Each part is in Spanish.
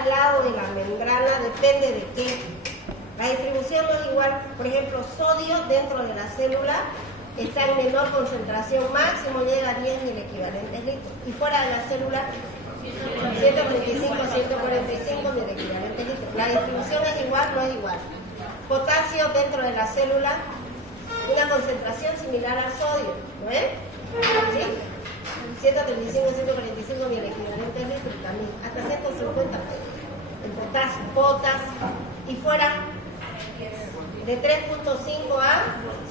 al lado de la membrana depende de qué. La distribución no es igual. Por ejemplo, sodio dentro de la célula está en menor concentración, máximo llega a 10 mil equivalentes litros. Y fuera de la célula, 135 a 145 mil equivalentes litros. La distribución es igual, no es igual. Potasio dentro de la célula, una concentración similar al sodio, ¿no ven? ¿Sí? 135 a 145 mil equivalentes litros también, hasta 150 el potasio, y fuera de 3.5 a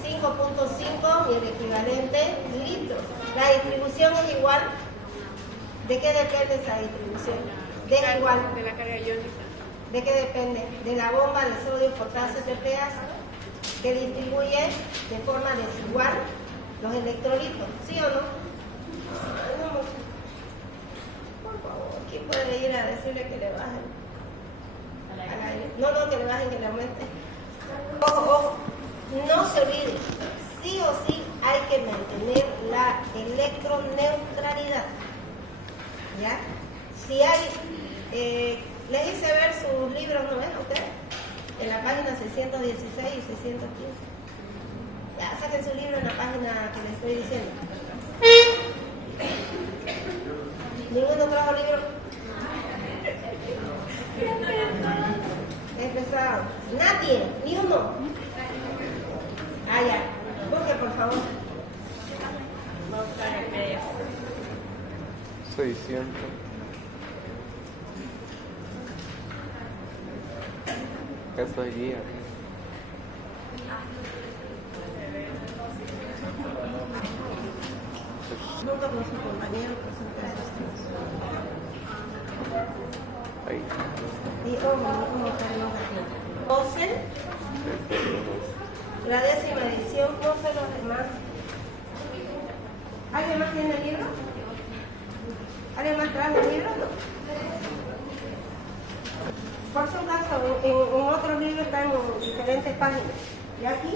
5.5 mil equivalentes litros. La distribución es igual. ¿De qué depende esa distribución? De la carga iónica. ¿De qué depende? De la bomba de sodio, potasio, TPA, que distribuye de forma desigual los electrolitos. ¿Sí o no? No. Por favor, ¿quién puede ir a decirle que le bajen? No, que le bajen, que le aumenten. Ojo, no se olvide, sí o sí hay que mantener la electroneutralidad. ¿Ya? Si hay, les hice ver sus libros, ¿no ven ustedes? En la página 616 y 615. Ya, saquen su libro en la página que les estoy diciendo. ¿Ninguno trajo libro? Es pesado. Nadie, ni uno. Ah, ya. Busque, por favor. 600. Eso iría. Nunca con su compañero, con su Ahí. y ¿cómo estaremos aquí? 12. La 10ª edición, no sé los demás. ¿Alguien más tiene el libro? ¿Alguien más trae el libro? No. Por su caso, en otros libros están en diferentes páginas. Y aquí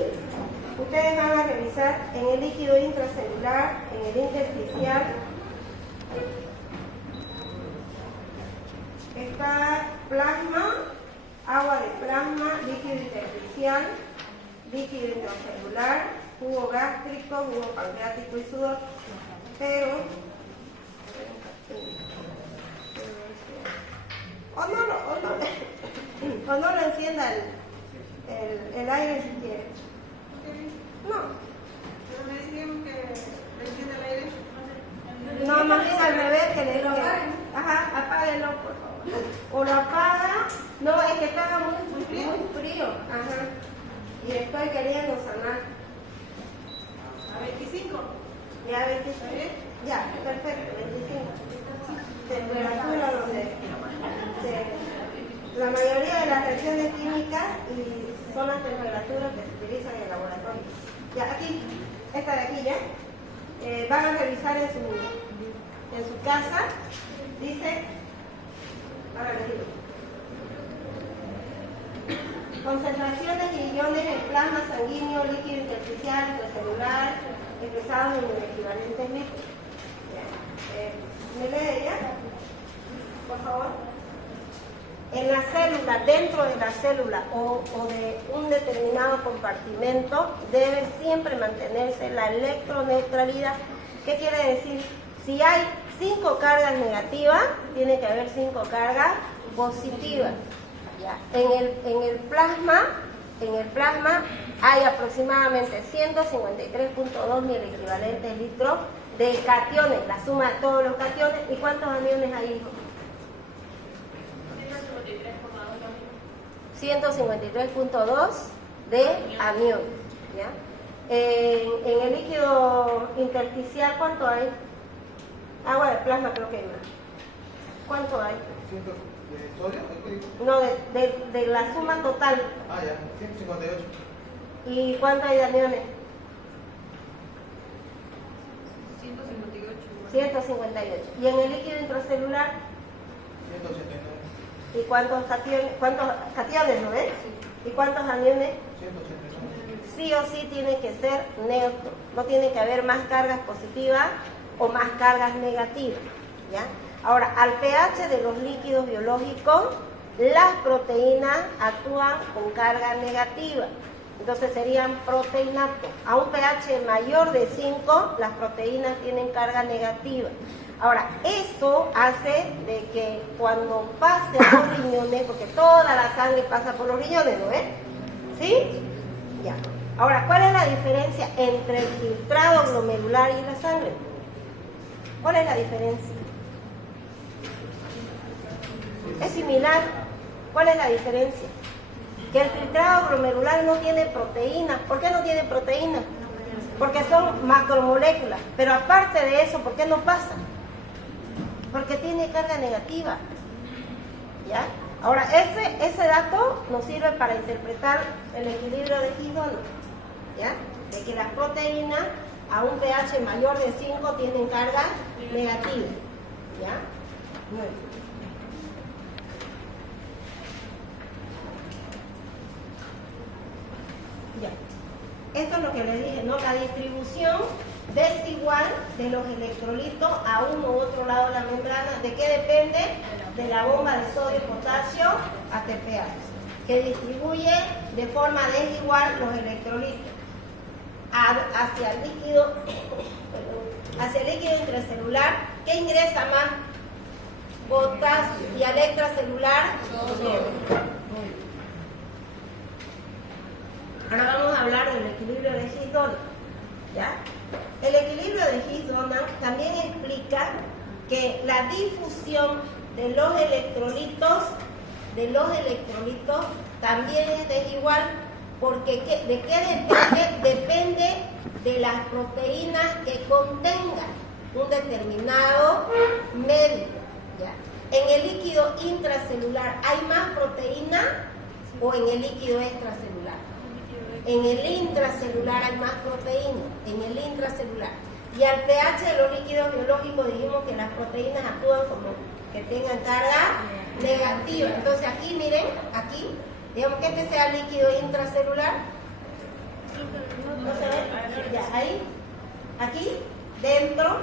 ustedes van a revisar en el líquido intracelular, en el intersticial. Está plasma, agua de plasma, líquido intersticial, líquido intracelular, jugo gástrico, jugo pancreático y sudor. Pero o no lo encienda el aire si quiere. No. ¿Me decían que le encienda el aire? No, más bien al revés, que le diga. Ajá, apáguelo, por favor. O lo apaga. No, es que estaba muy frío. Ajá. Y estoy queriendo sanar. ¿A 25? Ya 25. Ya, perfecto, 25. Temperatura donde la mayoría de las reacciones químicas y son las temperaturas que se utilizan en el laboratorio. Ya, aquí, esta de aquí ya. Van a revisar en su casa. Dice, ahora les digo. Concentraciones y iones en plasma sanguíneo, líquido intersticial, intracelular, expresados en equivalentes litros. ¿Me lee ella? Por favor. En la célula, dentro de la célula o de un determinado compartimento, debe siempre mantenerse la electroneutralidad. ¿Qué quiere decir? Si hay 5 cargas negativas, tiene que haber 5 cargas positivas. ¿Ya? En el plasma hay aproximadamente 153.2 mil equivalentes litros de cationes, la suma de todos los cationes. ¿Y cuántos aniones hay, hijo? 153.2 de anión. ¿Ya? En el líquido intersticial, ¿cuánto hay? Agua de plasma creo que hay más. ¿Cuánto hay? ¿De sodio? No, de la suma total. Ah, ya, 158. ¿Y cuánto hay de aniones? 158. 158. ¿Y en el líquido intracelular? 189. ¿Y cuántos cationes, no ves? ¿Y cuántos aniones? 189. Sí o sí tiene que ser neutro. No tiene que haber más cargas positivas o más cargas negativas. ¿Ya? Ahora, al pH de los líquidos biológicos, las proteínas actúan con carga negativa. Entonces serían proteinatos. A un pH mayor de 5, las proteínas tienen carga negativa. Ahora, eso hace de que cuando pase a los riñones, porque toda la sangre pasa por los riñones, ¿no es? ¿Sí? Ya. Ahora, ¿cuál es la diferencia entre el filtrado glomerular y la sangre? ¿Cuál es la diferencia? Es similar. ¿Cuál es la diferencia? Que el filtrado glomerular no tiene proteínas. ¿Por qué no tiene proteínas? Porque son macromoléculas. Pero aparte de eso, ¿por qué no pasa? Porque tiene carga negativa. ¿Ya? Ahora, ese dato nos sirve para interpretar el equilibrio de Higgs-Boson. ¿Ya? De que las proteínas a un pH mayor de 5 tienen carga negativa. ¿Ya? Muy bien. Ya. Esto es lo que les dije, ¿no? La distribución desigual de los electrolitos a uno u otro lado de la membrana. ¿De qué depende? De la bomba de sodio y potasio ATPase, que distribuye de forma desigual los electrolitos hacia el líquido intracelular. ¿Qué ingresa más? Potasio. Y al extracelular, sodio. Ahora vamos a hablar del equilibrio de Higgs-Boson. ¿Ya? El equilibrio de Higgs-Boson también explica que la difusión de los electrolitos también es desigual, porque ¿de qué depende? Depende de las proteínas que contengan un determinado medio. ¿Ya? En el líquido intracelular, ¿hay más proteína o en el líquido extracelular? En el intracelular hay más proteína, en el intracelular. Y al pH de los líquidos biológicos dijimos que las proteínas actúan como que tengan carga negativa. Entonces aquí, miren, aquí, digamos que este sea líquido intracelular. ¿No se ve? Ya, ahí, aquí, dentro,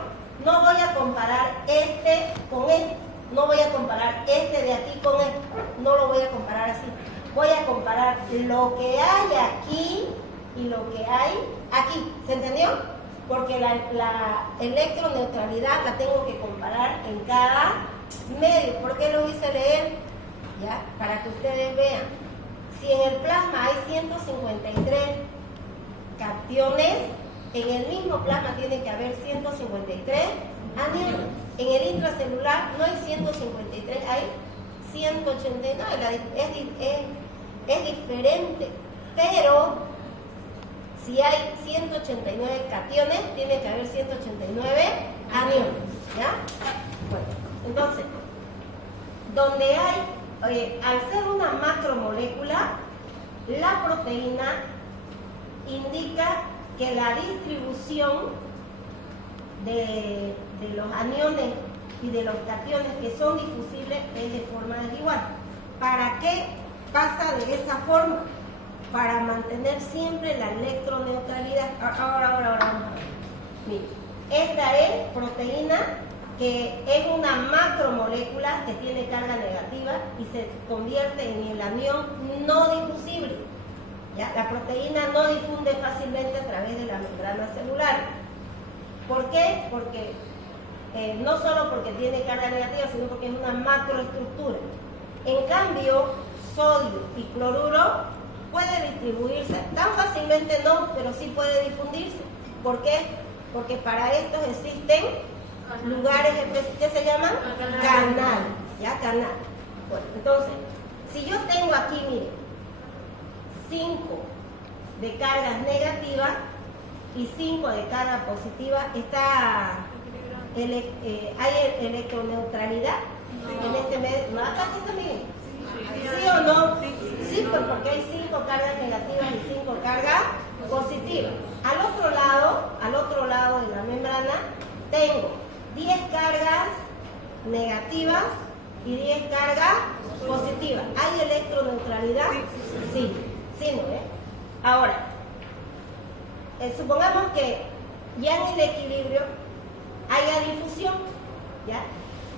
no voy a comparar este con este. No voy a comparar este de aquí con este. No lo voy a comparar así. Voy a comparar lo que hay aquí y lo que hay aquí. ¿Se entendió? Porque la electroneutralidad la tengo que comparar en cada medio. ¿Por qué lo hice leer? ¿Ya? Para que ustedes vean. Si en el plasma hay 153 cationes, en el mismo plasma tiene que haber 153 aniones. En el intracelular no hay 153, hay 189, es diferente, pero si hay 189 cationes, tiene que haber 189 aniones, ¿ya? Bueno, entonces, donde hay, al ser una macromolécula, la proteína indica que la distribución de los aniones y de los cationes que son difusibles es de forma desigual. ¿Para qué pasa de esa forma? Para mantener siempre la electroneutralidad. Ahora vamos a ver. Miren, esta es proteína que es una macromolécula que tiene carga negativa y se convierte en el anión no difusible. ¿Ya? La proteína no difunde fácilmente a través de la membrana celular. ¿Por qué? Porque no solo porque tiene carga negativa, sino porque es una macroestructura. En cambio, sodio y cloruro puede distribuirse, tan fácilmente no, pero sí puede difundirse. ¿Por qué? Porque para estos existen lugares que se llaman canal. ¿Ya? Canal. Bueno, entonces, si yo tengo aquí, miren, 5 de cargas negativas y 5 de carga positiva, hay electroneutralidad en este medio. ¿No? Acá también. ¿Sí o no? Sí, pues porque hay 5 cargas negativas y 5 cargas positivas. Al otro lado de la membrana, tengo 10 cargas negativas y 10 cargas positivas. ¿Hay electroneutralidad? Sí. Sí, ¿no? Ahora, supongamos que ya en el equilibrio haya difusión, ¿ya?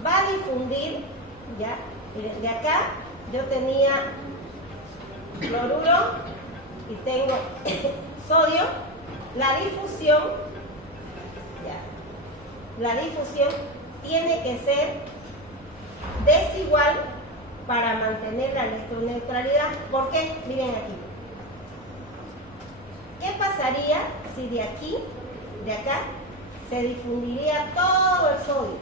va a difundir, ¿ya? De acá yo tenía cloruro y tengo sodio. La difusión, ¿ya? La difusión tiene que ser desigual para mantener la electroneutralidad. ¿Por qué? Miren aquí. ¿Qué pasaría si de aquí, de acá, se difundiría todo el sodio?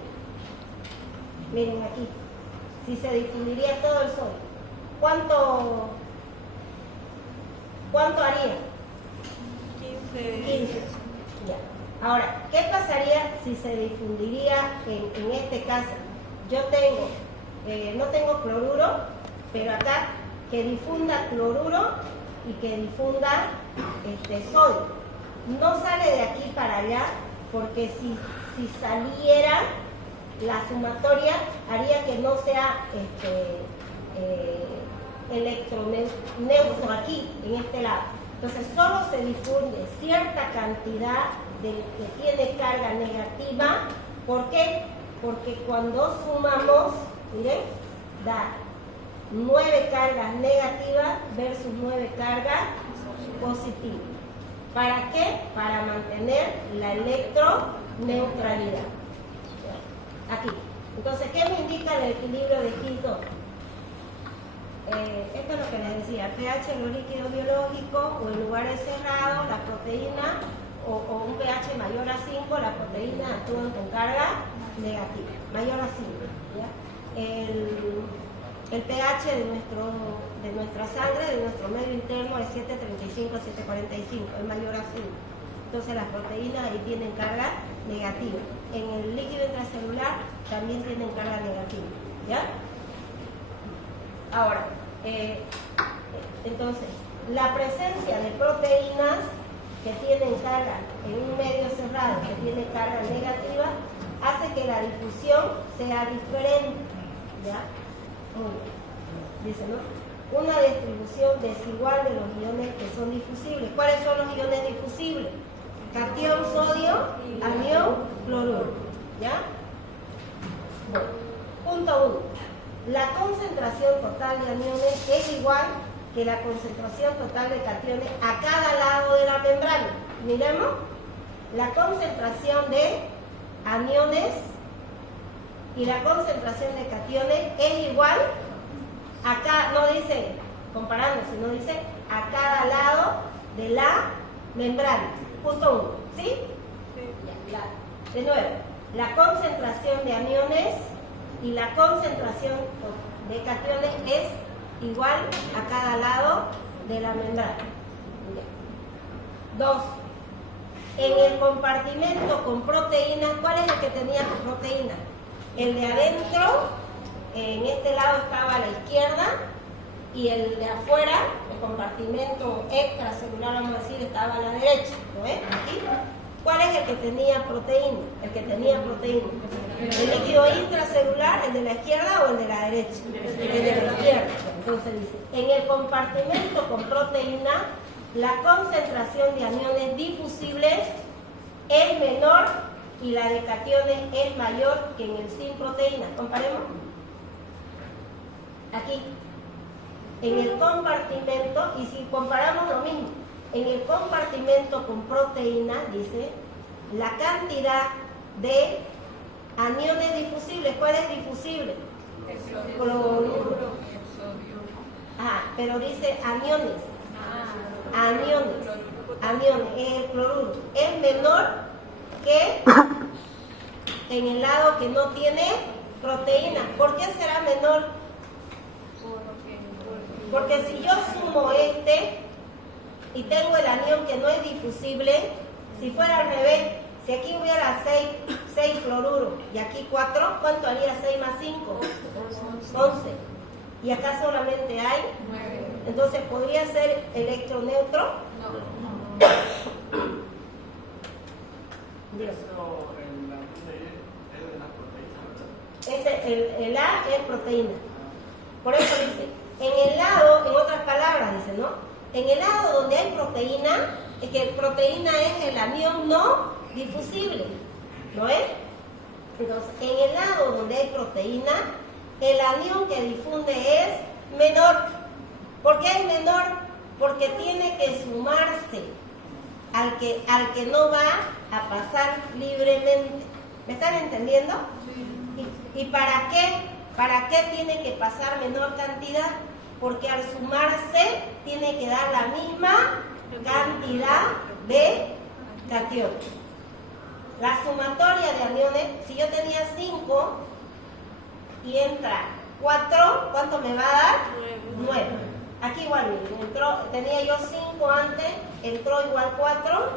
Miren aquí. Si se difundiría todo el sodio, ¿cuánto haría? 15. Ya. Ahora, ¿qué pasaría si se difundiría en este caso? Yo tengo, no tengo cloruro, pero acá que difunda cloruro y que difunda sodio. No sale de aquí para allá, porque si saliera, la sumatoria haría que no sea electroneutro aquí, en este lado. Entonces solo se difunde cierta cantidad que tiene carga negativa. ¿Por qué? Porque cuando sumamos, miren, da 9 cargas negativas versus 9 cargas positivas. ¿Para qué? Para mantener la electroneutralidad. Aquí. Entonces, ¿qué me indica el equilibrio de Higgs-2? Esto es lo que les decía, pH en los líquidos biológicos o en lugares cerrados, la proteína o un pH mayor a 5, la proteína actúan con carga negativa, mayor a 5. ¿Ya? El pH de nuestra sangre, de nuestro medio interno es 735 a 745, es mayor a 5. Entonces las proteínas ahí tienen carga negativa. En el líquido intracelular también tienen carga negativa. ¿Ya? Ahora, entonces, la presencia de proteínas que tienen carga en un medio cerrado, que tiene carga negativa, hace que la difusión sea diferente. ¿Ya? Muy bien. Dice, ¿no? Una distribución desigual de los iones que son difusibles. ¿Cuáles son los iones difusibles? Catión, sodio, anión, cloruro. ¿Ya? Bueno, punto 1. La concentración total de aniones es igual que la concentración total de cationes a cada lado de la membrana. Miremos, la concentración de aniones y la concentración de cationes es igual acá, no dice comparando, sino dice a cada lado de la membrana. Punto 1, ¿sí? De nuevo, la concentración de aniones y la concentración de cationes es igual a cada lado de la membrana. 2. En el compartimento con proteínas, ¿cuál es el que tenía proteína? El de adentro, en este lado estaba a la izquierda, y el de afuera, el compartimento extracelular, vamos a decir, estaba a la derecha. ¿Lo ven? Aquí. ¿Cuál es el que tenía proteína? El que tenía proteína. ¿El líquido intracelular, el de la izquierda o el de la derecha? El de la izquierda. Entonces dice, en el compartimento con proteína, la concentración de aniones difusibles es menor y la de cationes es mayor que en el sin proteína. Comparemos. Aquí. En el compartimento, y si comparamos lo mismo, en el compartimento con proteína, dice, la cantidad de aniones difusibles. ¿Cuál es difusible? El Cloruro. Ah, pero dice aniones. Aniones, el cloruro es menor que en el lado que no tiene proteína. ¿Por qué será menor? Porque si yo sumo este y tengo el anión que no es difusible, si fuera al revés, si aquí hubiera 6 cloruros y aquí 4, ¿cuánto haría 6 más 5? 11. Y acá solamente hay 9. Entonces, ¿podría ser electroneutro? No. Dios. El A es proteína. Por eso dice, en el lado, en otras palabras, dice, ¿no? En el lado donde hay proteína, es que proteína es el anión no difusible. ¿No es? Entonces, en el lado donde hay proteína, el anión que difunde es menor. ¿Por qué es menor? Porque tiene que sumarse al que no va a pasar libremente. ¿Me están entendiendo? ¿Y para qué? ¿Para qué tiene que pasar menor cantidad? Porque al sumarse tiene que dar la misma cantidad de cationes. La sumatoria de aniones, si yo tenía 5 y entra 4, ¿cuánto me va a dar? 9. Aquí igual, tenía yo 5 antes, entró igual 4,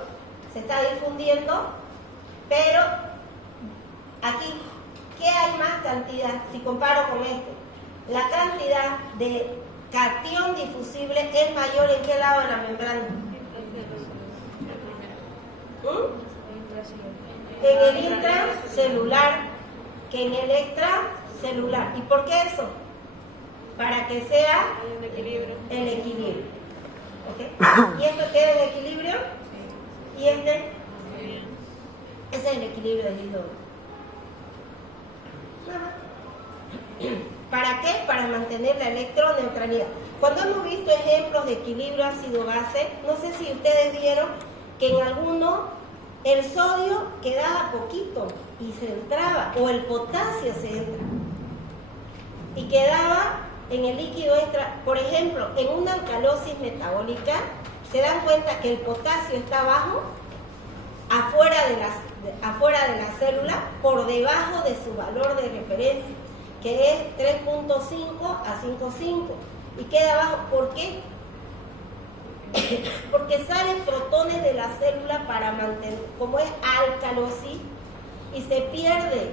se está difundiendo, pero aquí, ¿qué hay más cantidad? Si comparo con este, la cantidad de cation difusible es mayor en qué lado de la membrana. En el intracelular que en el extracelular. ¿Y por qué eso? Para que sea el equilibrio. ¿Ok? ¿Y esto queda en equilibrio? ¿Y este? Ese es el equilibrio del hidrógeno. ¿Para qué? Para mantener la electroneutralidad. Cuando hemos visto ejemplos de equilibrio ácido-base, no sé si ustedes vieron que en alguno el sodio quedaba poquito y se entraba, o el potasio se entra y quedaba en el líquido extra. Por ejemplo, en una alcalosis metabólica, se dan cuenta que el potasio está abajo, afuera de la célula, por debajo de su valor de referencia, que es 3.5 a 5.5, y queda abajo. ¿Por qué? Porque salen protones de la célula para mantener, como es alcalosis, y se pierde,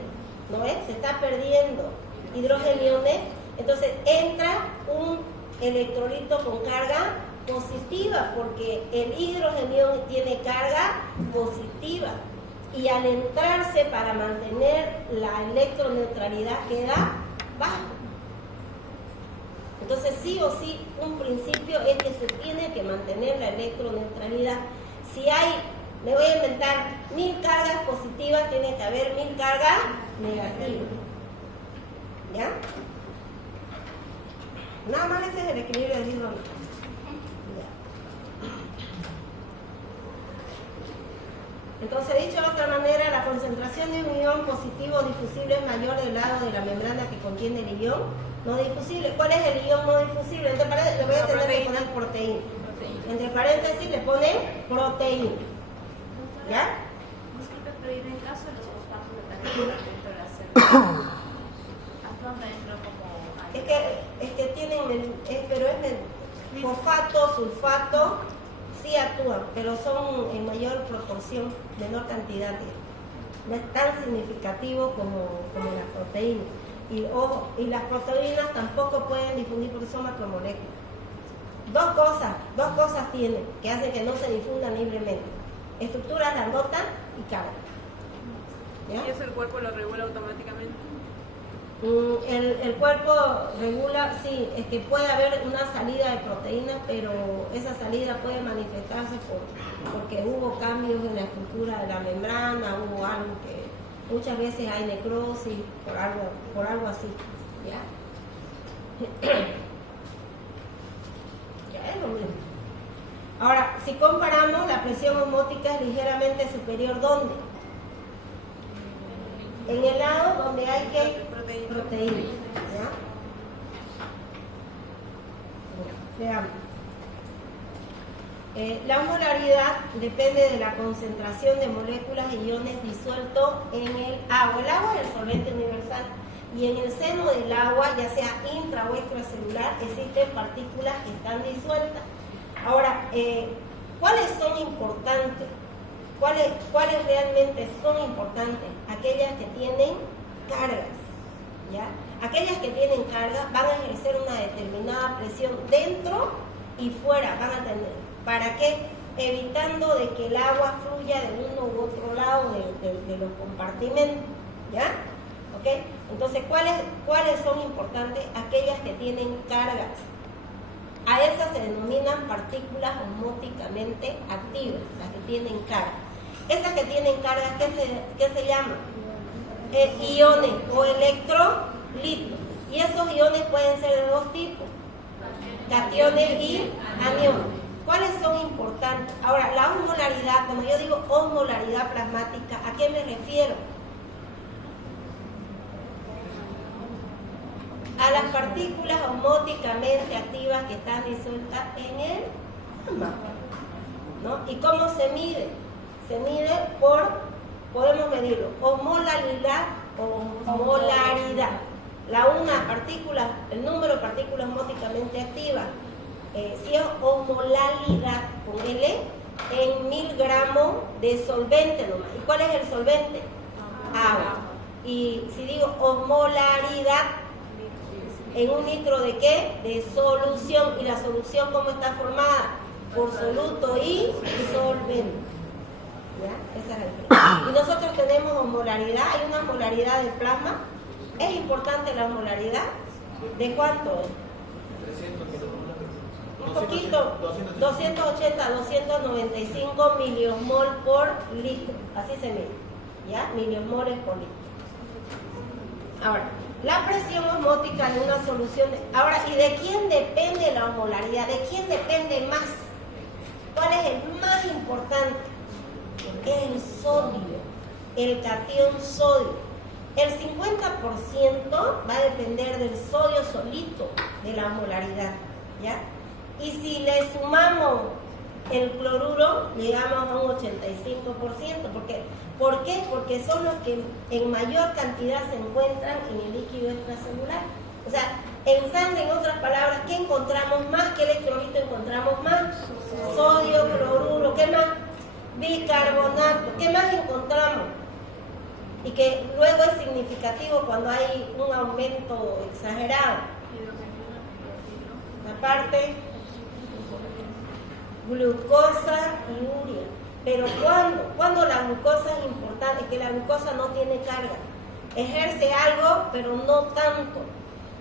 ¿no es? Se está perdiendo hidrogeniones, entonces entra un electrolito con carga positiva, porque el hidrogenión tiene carga positiva, y al entrarse para mantener la electroneutralidad queda bajo. Entonces sí o sí, un principio es que se tiene que mantener la electroneutralidad. Si hay, me voy a inventar, 1000 cargas positivas, tiene que haber 1000 cargas negativas. ¿Ya? Nada más ese es el equilibrio del hidrógeno. Entonces, dicho de otra manera, la concentración de un ion positivo difusible es mayor del lado de la membrana que contiene el ion no difusible. ¿Cuál es el ion no difusible? Entre paréntesis le voy a tener que poner proteína. Entre paréntesis le ponen proteína. ¿Ya? Disculpe, pero en el caso de los fosfatos de dentro de la célula, ¿a dónde entra como? Es que tienen, pero es fosfato, sulfato, sí actúan, pero son en mayor proporción, menor cantidad. No es tan significativo como las proteínas. Y las proteínas tampoco pueden difundir porque son macromoléculas. Dos cosas tienen que hacen que no se difundan libremente: estructuras grandotas y carga. ¿Ya? ¿Y eso el cuerpo lo regula automáticamente? El cuerpo regula, sí, es que puede haber una salida de proteínas, pero esa salida puede manifestarse porque hubo cambios en la estructura de la membrana, hubo algo que muchas veces hay necrosis por algo así. ¿Ya? Ya es lo mismo. Ahora, si comparamos, la presión osmótica es ligeramente superior, ¿dónde? En el lado donde hay que proteína. ¿Ya? Veamos. La osmolaridad depende de la concentración de moléculas e iones disueltos en el agua. El agua es el solvente universal, y en el seno del agua, ya sea intra o extracelular, existen partículas que están disueltas. Ahora, ¿cuáles son importantes? ¿Cuáles realmente son importantes? Aquellas que tienen cargas, ¿ya? Aquellas que tienen carga van a ejercer una determinada presión dentro y fuera, van a tener. ¿Para qué? Evitando de que el agua fluya de uno u otro lado de los compartimentos, ¿ya? ¿Ok? Entonces, ¿cuáles son importantes? Aquellas que tienen cargas. A esas se denominan partículas osmóticamente activas, las que tienen carga. Esas que tienen cargas, ¿qué se llaman? iones o electrolitos. Y esos iones pueden ser de dos tipos, cationes y aniones. ¿Cuáles son importantes? Ahora, la osmolaridad, cuando yo digo osmolaridad plasmática, ¿a qué me refiero? A las partículas osmóticamente activas que están disueltas en el plasma, ¿no? ¿Y cómo se mide? Se mide podemos medirlo, osmolaridad o molaridad. Una partícula, el número de partículas osmóticamente activas, si es osmolaridad con L, en 1000 gramos de solvente nomás. ¿Y cuál es el solvente? Agua. Y si digo osmolaridad, en un litro de ¿qué? De solución. ¿Y la solución cómo está formada? Por soluto y solvente. ¿Ya? Esa es la diferencia. Y nosotros tenemos osmolaridad, hay una osmolaridad del plasma. ¿Es importante la osmolaridad? ¿De cuánto? 300 Un poquito, 280, 295 miliosmol por litro. Así se mide. ¿Ya? Miliosmoles por litro. Ahora, la presión osmótica de una solución. Ahora, ¿y de quién depende la osmolaridad? ¿De quién depende más? ¿Cuál es el más importante? El sodio, el catión sodio. El 50% va a depender del sodio solito, de la osmolaridad, ¿ya? Y si le sumamos el cloruro, llegamos a un 85%. ¿Por qué? Porque son los que en mayor cantidad se encuentran en el líquido extracelular. O sea, en sangre, en otras palabras, ¿qué encontramos más? ¿Qué electrolito encontramos más? Sodio, cloruro, ¿qué más? Bicarbonato, ¿qué más encontramos? Y que luego es significativo cuando hay un aumento exagerado. Aparte, glucosa y urea. Pero ¿cuándo la glucosa es importante? Que la glucosa no tiene carga. Ejerce algo, pero no tanto.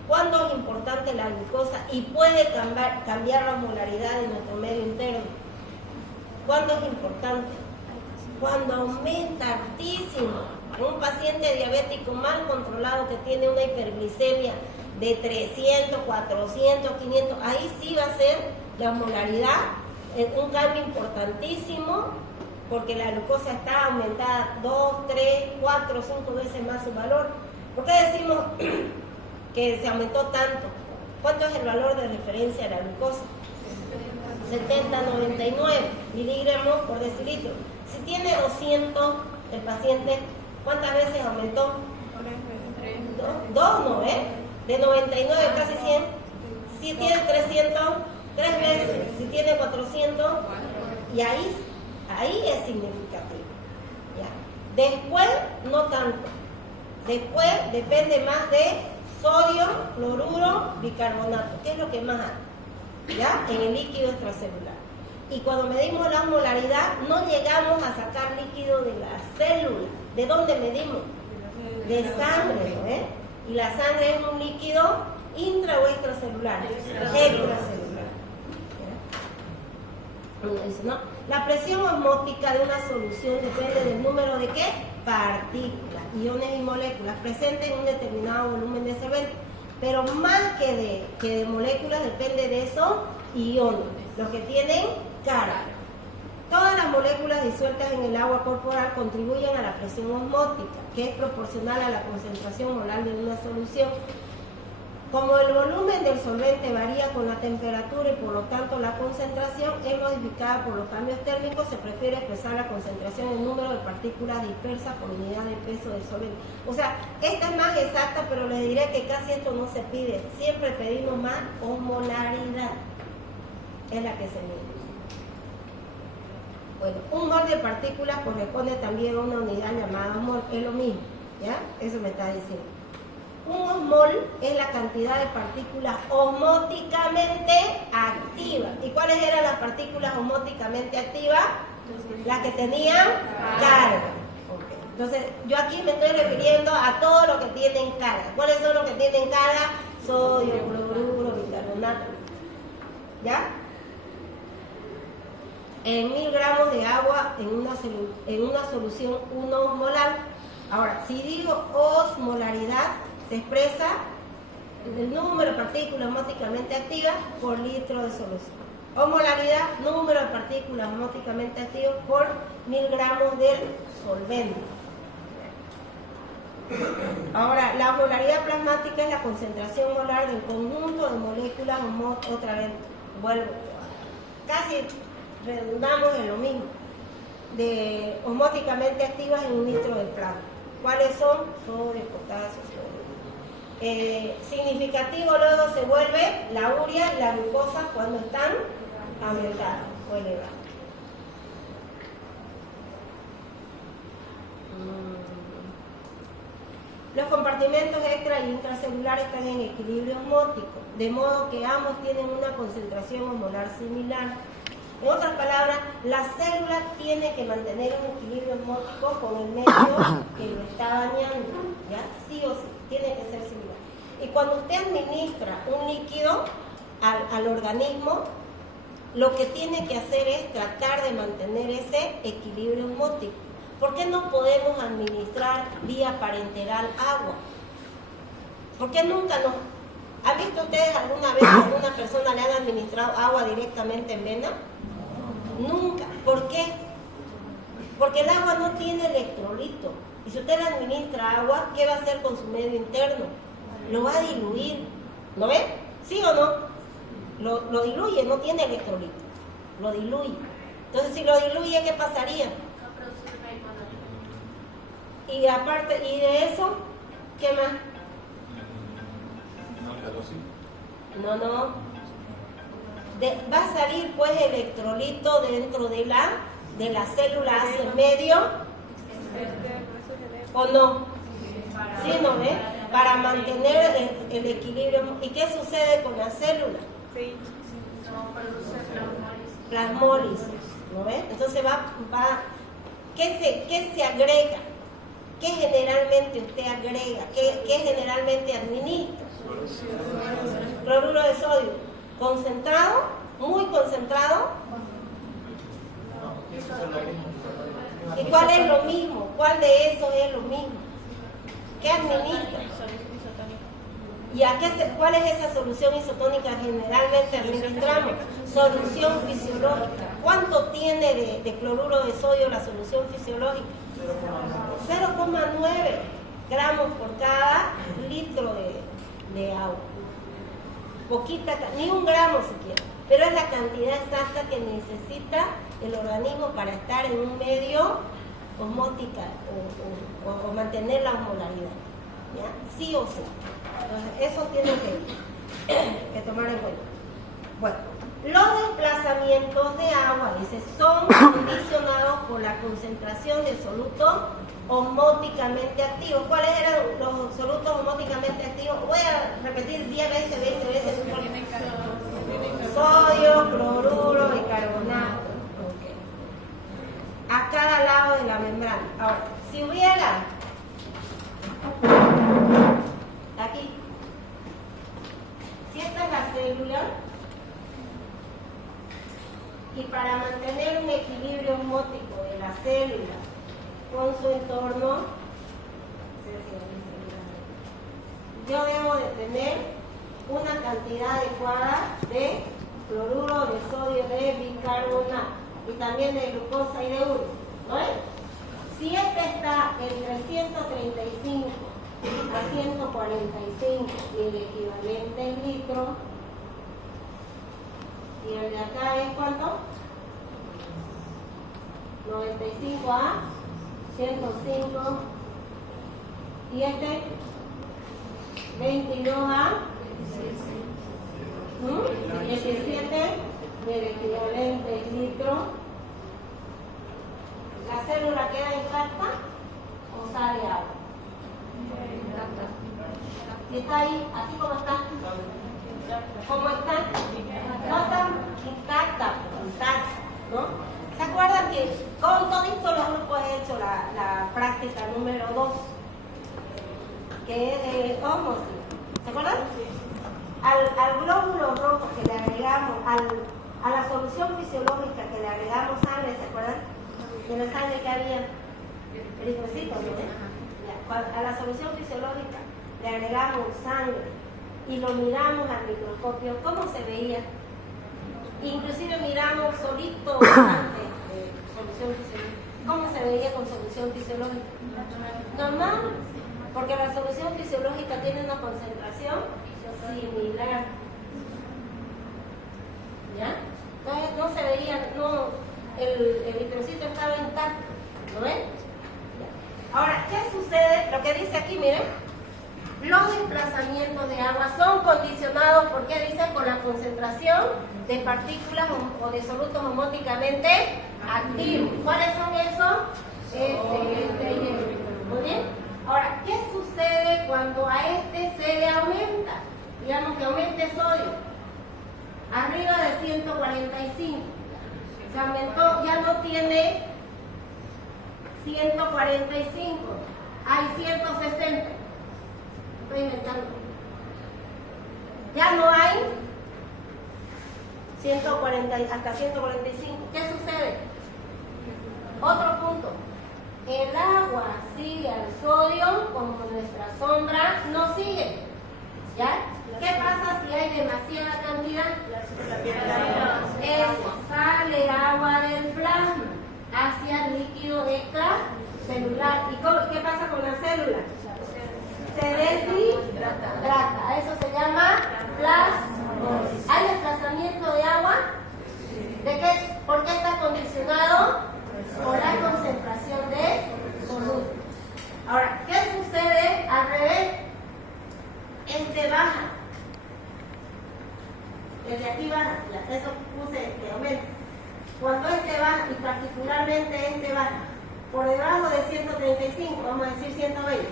¿Cuándo es importante la glucosa? Y puede cambiar la osmolaridad de nuestro medio interno. ¿Cuándo es importante? Cuando aumenta hartísimo. Un paciente diabético mal controlado que tiene una hiperglicemia de 300, 400, 500, ahí sí va a ser la osmolaridad un cambio importantísimo, porque la glucosa está aumentada 2, 3, 4, 5 veces más su valor. ¿Por qué decimos que se aumentó tanto? ¿Cuánto es el valor de referencia de la glucosa? 70, 99 miligramos por decilitro. Si tiene 200 el paciente, ¿cuántas veces aumentó? 2, ¿no? De 99 casi 100. Si tiene 300, 3 veces. Si tiene 400, y ahí es significativo. ¿Ya? Después, no tanto. Después depende más de sodio, cloruro, bicarbonato. ¿Qué es lo que más hay? ¿Ya? En el líquido extracelular. Y cuando medimos la osmolaridad, no llegamos a sacar líquido de la célula. ¿De dónde medimos? De sangre, ¿no? Y la sangre es un líquido intra o extracelular. Extracelular. ¿No? La presión osmótica de una solución depende del número de ¿qué? Partículas, iones y moléculas presentes en un determinado volumen de solvente. Pero más que de moléculas depende de esos iones, los que tienen carga. Todas las moléculas disueltas en el agua corporal contribuyen a la presión osmótica, que es proporcional a la concentración molar de una solución. Como el volumen del solvente varía con la temperatura y por lo tanto la concentración es modificada por los cambios térmicos, se prefiere expresar la concentración en número de partículas dispersas por unidad de peso del solvente. O sea, esta es más exacta, pero les diré que casi esto no se pide. Siempre pedimos más osmolaridad. Es la que se mide. Bueno, un mol de partículas corresponde también a una unidad llamada mol. Es lo mismo, ¿ya? Eso me está diciendo. Un osmol es la cantidad de partículas osmóticamente activas. ¿Y cuáles eran las partículas osmóticamente activas? Las que tenían carga. Okay. Entonces, yo aquí me estoy refiriendo a todo lo que tienen carga. ¿Cuáles son los que tienen carga? Sodio, cloruro, bicarbonato. ¿Ya? En 1000 gramos de agua en una solución 1 molar Ahora, si digo osmolaridad, se expresa el número de partículas osmóticamente activas por litro de solución. Osmolaridad, número de partículas osmóticamente activas por 1000 gramos del solvente. Ahora, la molaridad plasmática es la concentración molar del conjunto de moléculas otra vez vuelvo, casi redundamos en lo mismo, de osmóticamente activas en un litro de plasma. ¿Cuáles son? Sodio, potasio, sodio. Significativo luego se vuelve la urea y la glucosa cuando están aumentadas o elevadas. Los compartimentos extra y intracelulares están en equilibrio osmótico, de modo que ambos tienen una concentración osmolar similar. En otras palabras, la célula tiene que mantener un equilibrio osmótico con el medio que lo está dañando, ¿ya? Sí o sí, tiene que ser similar. Y cuando usted administra un líquido al organismo, lo que tiene que hacer es tratar de mantener ese equilibrio osmótico. ¿Por qué no podemos administrar vía parenteral agua? ¿Por qué nunca nos... ¿Han visto ustedes alguna vez que a alguna persona le han administrado agua directamente en vena? Nunca. ¿Por qué? Porque el agua no tiene electrolito. Y si usted le administra agua, ¿qué va a hacer con su medio interno? Lo va a diluir. ¿Lo ven? ¿Sí o no? Lo diluye, no tiene electrolito. Lo diluye. Entonces, si lo diluye, ¿qué pasaría? Y aparte, y de eso, ¿qué más? No. Va a salir pues electrolito dentro de la célula hacia el medio, ¿o no? ¿Sí, no ve? Para mantener el equilibrio. ¿Y qué sucede con la célula? Plasmólisis, ¿no ve? Entonces ¿qué se agrega? ¿Qué generalmente usted agrega? ¿Qué generalmente administra? Cloruro de sodio. ¿Concentrado? ¿Muy concentrado? ¿Y cuál es lo mismo? ¿Cuál de esos es lo mismo? ¿Qué administra? ¿Y cuál es esa solución isotónica que generalmente administramos? Solución fisiológica. ¿Cuánto tiene de cloruro de sodio la solución fisiológica? 0,9 gramos por cada litro de agua. Poquita, ni 1 gramo siquiera, pero es la cantidad exacta que necesita el organismo para estar en un medio osmótica o mantener la osmolaridad, ¿ya? Sí o sí. Entonces, eso tiene que tomar en cuenta. Bueno, los desplazamientos de agua, dice, son condicionados por la concentración de solutos osmóticamente activos. ¿Cuáles eran los solutos osmóticamente activos? Voy a repetir 10 veces, 20 veces. Sodio, cloruro, bicarbonato. Okay. A cada lado de la membrana. Ahora, si hubiera aquí, si esta es la célula, y para mantener un equilibrio osmótico de la célula con su entorno, yo debo de tener una cantidad adecuada de cloruro de sodio, de bicarbonato y también de glucosa y de urea, ¿no es? Si este está entre 135 a 145 y el equivalente en litro, y el de acá es ¿cuánto? 95 a 105 y este 22 a 17 del equivalente en litro. ¿La célula queda intacta o sale agua? Si está ahí, así como está, ¿cómo está? No está intacta, ¿no? ¿Se acuerdan que con todos los grupos he hecho la práctica número 2, que es de ósmosis? ¿Se acuerdan? Al glóbulo rojo que le agregamos, a la solución fisiológica que le agregamos sangre, ¿se acuerdan? De la sangre que había eritrocitos, ¿no? a la solución fisiológica le agregamos sangre y lo miramos al microscopio, ¿cómo se veía? Inclusive miramos solito antes de solución fisiológica. ¿Cómo se veía con solución fisiológica? Normal, porque la solución fisiológica tiene una concentración similar. ¿Ya? Entonces no se veía, no, el eritrocito estaba intacto, ¿no ven? Ahora, ¿qué sucede? Lo que dice aquí, miren, los desplazamientos de agua son condicionados, ¿por qué dice? Con la concentración de partículas o de solutos homóticamente activos. ¿Cuáles son esos? Muy bien. Ahora, ¿qué sucede cuando a este se le aumenta? Digamos que aumente sodio. Arriba de 145. Se aumentó, ya no tiene 145. Hay 160. Estoy inventando. Ya no hay 140, hasta 145. ¿Qué sucede? Otro punto. El agua sigue al sodio como nuestra sombra no sigue. ¿Ya? ¿Qué pasa si hay demasiada cantidad? Eso, sale agua del plasma hacia el líquido extracelular. ¿Y qué pasa con la célula? Se deshidrata. Eso se llama plasmosis. ¿Hay desplazamiento de agua? ¿De qué? ¿Por qué está condicionado? Por la concentración de soluto. Ahora, ¿qué sucede al revés? Este baja. Desde aquí baja. Eso puse que aumenta. Cuando este baja, y particularmente este baja, por debajo de 135, vamos a decir 120.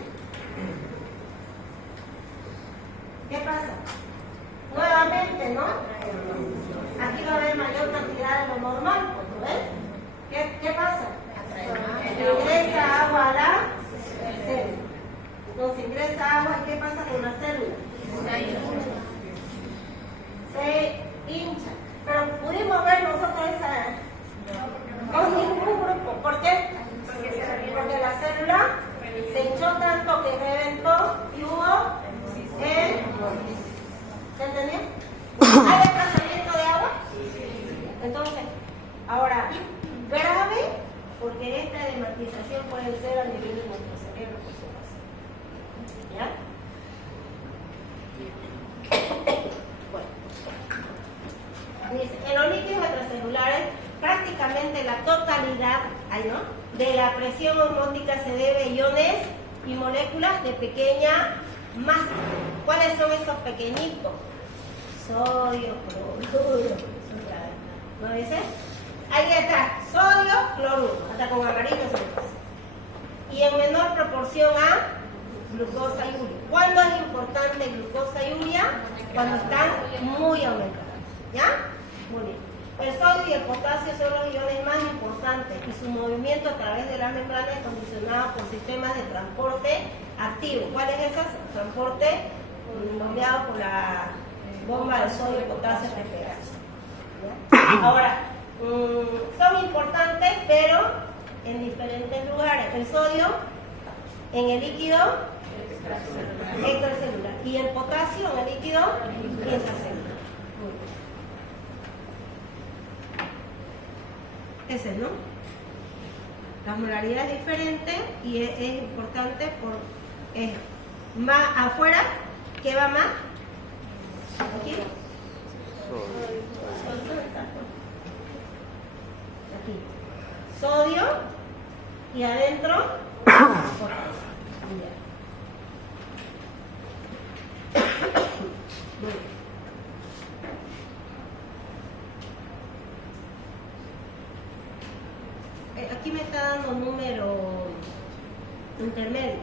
¿Qué pasa? Nuevamente, ¿no? Aquí va a haber mayor cantidad de lo normal, ¿no ves? ¿Qué pasa? Ingresa agua a la célula. Entonces ingresa agua y ¿qué pasa con la célula? Se hincha. Pero pudimos ver nosotros esa con ningún grupo. ¿Por qué? Porque la célula se hinchó tanto que reventó y hubo ¿se entendió? ¿Hay desplazamiento de agua? Entonces, ahora, grave, porque esta edematización puede ser a nivel de nuestro cerebro, por supuesto. ¿Ya? Bueno. Dice, en los líquidos extracelulares, prácticamente la totalidad de la presión osmótica se debe a iones y moléculas de pequeña masa. ¿Cuáles son esos pequeñitos? Sodio, cloruro. ¿No dice? Ahí está, sodio, cloruro. Hasta con amarillo se pasa. Y en menor proporción a glucosa y urea. ¿Cuándo es importante glucosa y urea? Cuando están muy aumentadas. ¿Ya? Muy bien. El sodio y el potasio son los iones más importantes y su movimiento a través de las membranas es condicionado por sistemas de transporte activo. ¿Cuál es ese? Transporte bombeado por la bomba de sodio y potasio refrigeración. Ahora, son importantes, pero en diferentes lugares. El sodio en el líquido extracelular y el potasio en el líquido intracelular. Ese, ¿no? La molaridad es diferente y es importante por más afuera. ¿Qué va más? Aquí. Aquí. Sodio y adentro aquí me está dando número intermedio,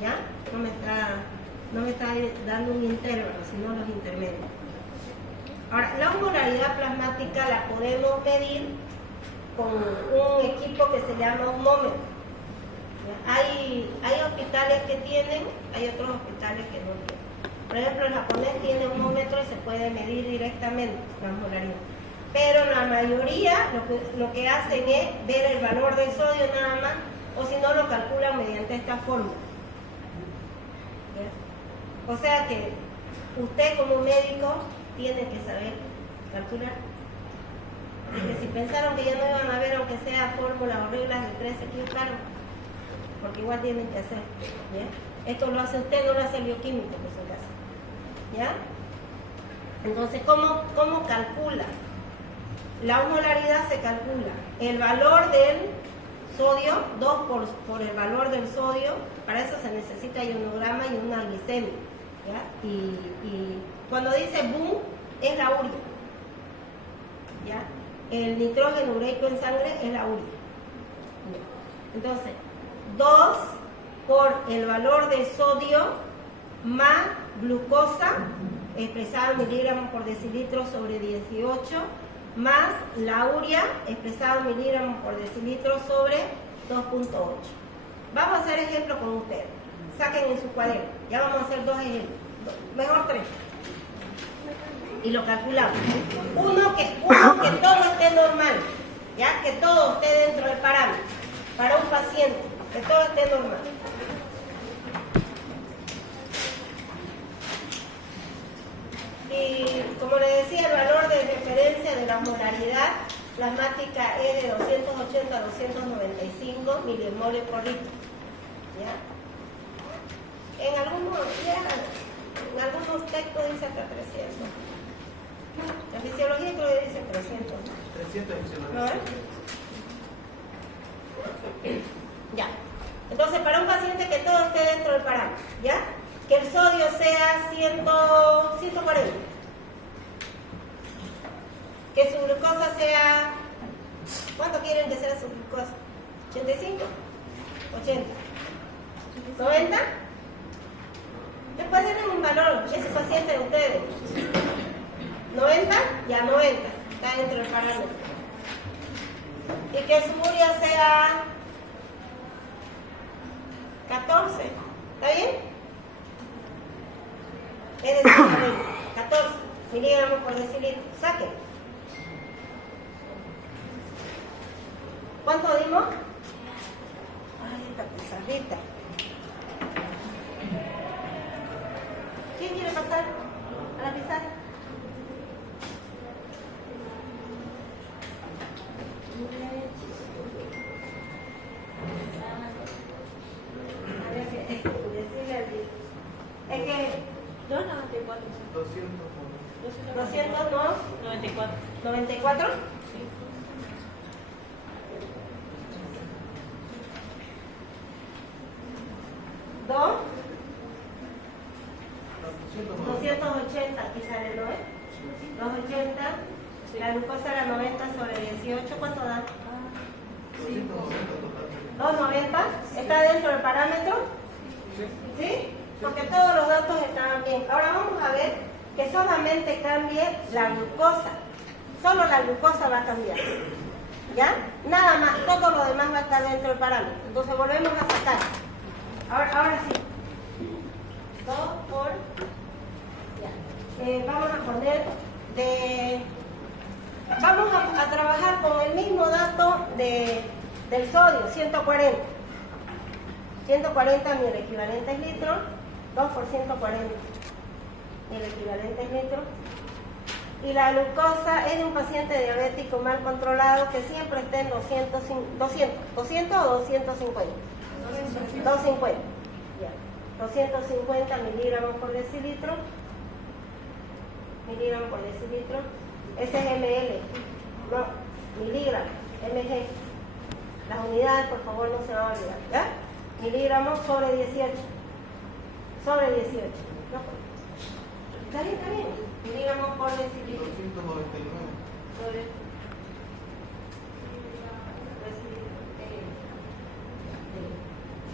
¿ya? No me está dando un intervalo, sino los intermedios. Ahora, la osmolaridad plasmática la podemos medir con un equipo que se llama osmómetro. Hay hospitales que tienen, hay otros hospitales que no tienen. Por ejemplo, el japonés tiene un osmómetro y se puede medir directamente la osmolaridad. Pero la mayoría lo que hacen es ver el valor del sodio nada más, o si no lo calculan mediante esta fórmula. O sea que usted como médico tiene que saber calcular. Así que si pensaron que ya no iban a ver, aunque sea fórmulas o reglas de 3, se equivocaron. Porque igual tienen que hacer. ¿Ya? Esto lo hace usted, no lo hace el bioquímico, por su caso. ¿Ya? Entonces, ¿cómo calcula? La osmolaridad se calcula. El valor del sodio, 2 por el valor del sodio, para eso se necesita ionograma y una glicemia. ¿Ya? Y cuando dice boom, es la urea. ¿Ya? El nitrógeno ureico en sangre es la urea. ¿Ya? Entonces, 2 por el valor de sodio más glucosa, expresada en miligramos por decilitro sobre 18, más la urea, expresada en miligramos por decilitro sobre 2.8. Vamos a hacer ejemplo con ustedes. Saquen en su cuaderno. Ya vamos a hacer 2 ejemplos. Mejor 3. Y lo calculamos. Uno que todo esté normal. ¿Ya? Que todo esté dentro del parámetro. Para un paciente. Que todo esté normal. Y como les decía, el valor de referencia de la osmolaridad plasmática es de 280 a 295 milimoles por litro. ¿Ya? En algunos textos dice hasta 300. La fisiología creo que dice 300. 300 en fisiología. ¿No es? Ya. Entonces, para un paciente que todo esté dentro del parámetro, ¿ya? Que el sodio sea 140. Que su glucosa sea... ¿Cuánto quieren que sea su glucosa? ¿85? ¿80? ¿90? Después tienen un valor, ese paciente de ustedes. ¿90? Ya 90. Está dentro del parámetro. Y que su urea sea 14. ¿Está bien? Es decir, 14 miligramos por decilitro. Saquen. ¿Cuánto dimos? Ay, esta pizarrita. ¿Quién quiere pasar a la pizarra? A ver, decirle al día. Es que... 294. 200, ¿no? 94. 94. Sí. ¿2? 280. 280, aquí sale, ¿no? 280. La glucosa era 90 sobre 18. ¿Cuánto da? 290. ¿Está dentro del parámetro? ¿Sí? Porque todos los datos estaban bien. Ahora vamos a ver que solamente cambie la glucosa. Solo la glucosa va a cambiar. ¿Ya? Nada más, todo lo demás va a estar dentro del parámetro. Entonces volvemos a sacar. Ahora sí. 2 por... Ya. Vamos a poner de... Vamos a trabajar con el mismo dato del sodio, 140. 140 mil equivalentes litros. 2 por 140 mil equivalentes litros. Y la glucosa es de un paciente diabético mal controlado que siempre esté en 200 o 250. 250. Ya. 250 miligramos por decilitro. Miligramos por decilitro. Ese es ml. No, miligramos. mg. Las unidades, por favor, no se van a olvidar. ¿Ya? Miligramos sobre 18. Sobre 18. No, está bien. Miligramos por decilitro. 299. Sobre decilitro.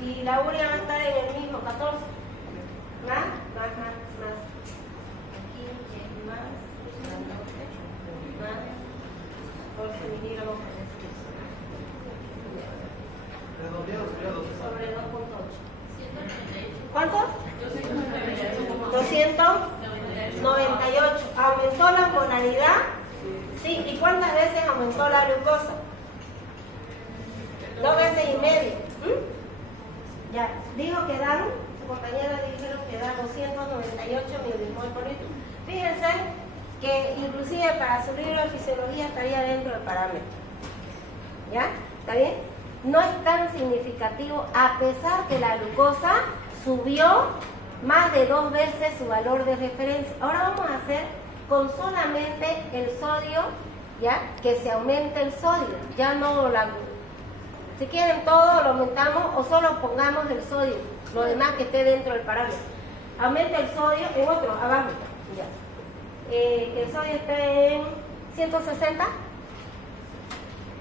Y la urea va a estar en el mismo 14. Más. Aquí más. 14 miligramos por decilitro. Redondeado sería 200. Sobre 2.8. ¿Cuántos? 298. ¿Aumentó la osmolaridad? Sí. ¿Y cuántas veces aumentó la glucosa? 2 veces y medio. Ya. Dijo que dan compañeras dijeron que da 298 milimol por litro. Fíjense que inclusive para su libro de fisiología estaría dentro del parámetro. ¿Ya? ¿Está bien? No es tan significativo a pesar que la glucosa subió más de 2 veces su valor de referencia. Ahora vamos a hacer con solamente el sodio, ¿ya? Que se aumente el sodio, ya no la... Si quieren todo lo aumentamos o solo pongamos el sodio, lo demás que esté dentro del parámetro. Aumenta el sodio en otro, abajo, ya. Que el sodio esté en 160,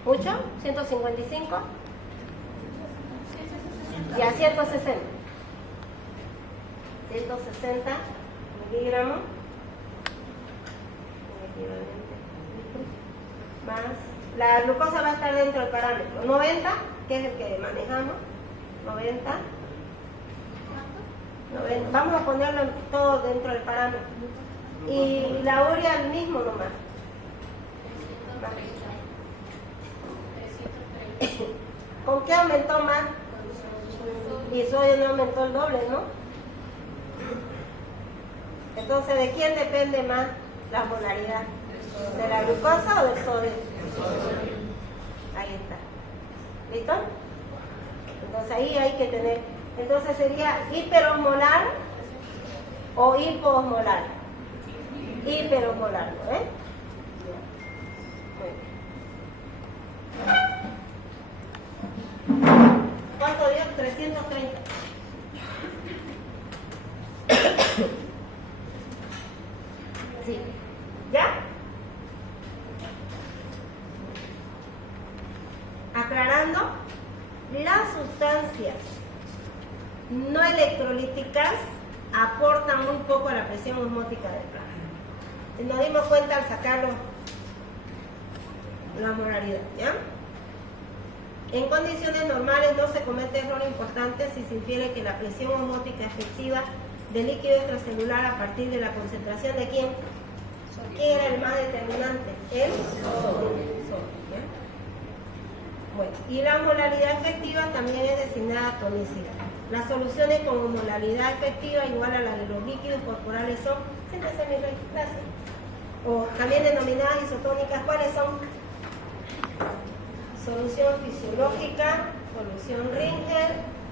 ¿mucho? 155, ya 160. 160 miligramos más la glucosa va a estar dentro del parámetro 90, que es el que manejamos. 90, vamos a ponerlo todo dentro del parámetro y la urea el mismo nomás. ¿Con qué aumentó más? Y sodio no aumentó el doble, ¿no? Entonces, ¿de quién depende más la molaridad? ¿De la glucosa o del sodio? Ahí está. ¿Listo? Entonces ahí hay que tener. Entonces sería hiperosmolar o hipoosmolar. Hiperosmolar, ¿no? ¿Cuánto dio? 330. Sí. ¿Ya? Aclarando, las sustancias no electrolíticas aportan muy poco a la presión osmótica del plasma. Nos dimos cuenta al sacarlo la molaridad, ¿ya? En condiciones normales no se comete error importante si se infiere que la presión osmótica efectiva del líquido extracelular a partir de la concentración de ¿quién? ¿Quién era el más determinante? El sodio. Bueno, y la molaridad efectiva también es designada tonícica. Las soluciones con molaridad efectiva igual a la de los líquidos corporales son, siempre se me clase, o también denominadas isotónicas. ¿Cuáles son? Solución fisiológica, solución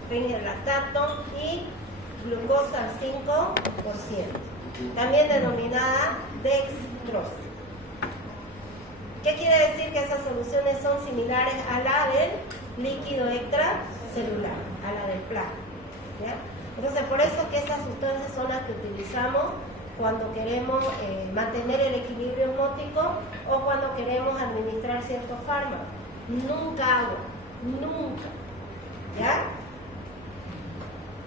Ringer lactato y glucosa al 5%, también denominada dextrosa. ¿Qué quiere decir? Que esas soluciones son similares a la del líquido extracelular, a la del plasma, ¿ya? Entonces, por eso que esas sustancias son las que utilizamos cuando queremos mantener el equilibrio osmótico o cuando queremos administrar ciertos fármacos. Nunca agua, nunca. ¿Ya?